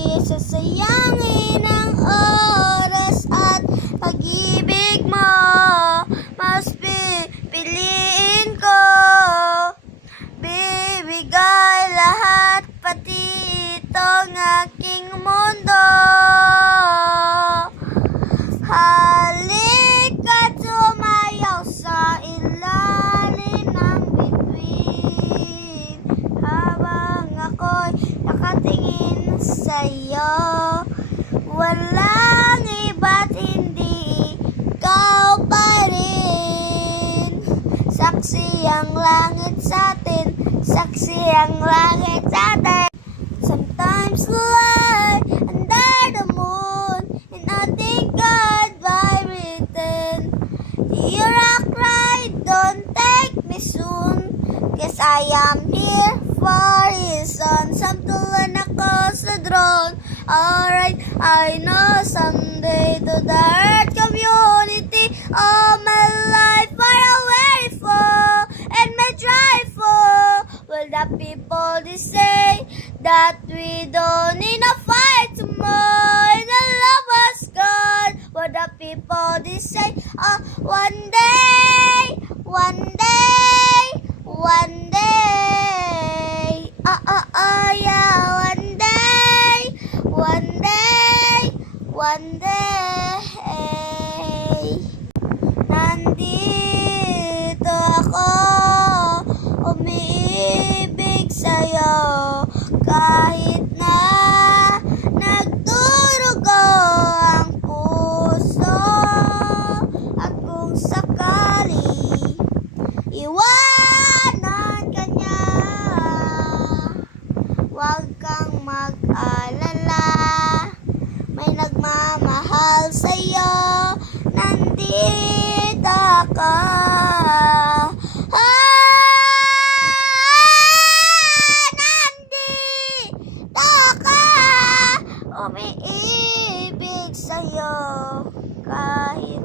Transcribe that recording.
di sasayangin ang oras at pag-ibig mo. Mas pipiliin ko, bibigay lahat, pati itong aking mundo. Halika't sumayaw sa ilalim ng bituin, habang ako'y nakatingin sa'yo. Walang iba't hindi ikaw pa rin. Saksi ang langit sa'tin, saksi ang langit sa'tin. Sometimes lie under the moon, and I think goodbye written. Hear a cry, don't take me soon, 'cause I am here for reason. Samtulan ako sa drone. Alright, I know someday to the earth community, all my life I will wait for and may try for. Will the people they say that we don't need a fight tomorrow and the love us God? Will the people they say, one day, one day, one day, yeah, one day, one day, one day. Nandito ako, umiibig sa'yo, kahit na nagdurugo ang puso. At kung sakali iwanan ka niya, huwag kang mag-alala, may nagmamahal sa'yo, nandito ako. Nandito ako, umiibig sa'yo, kahit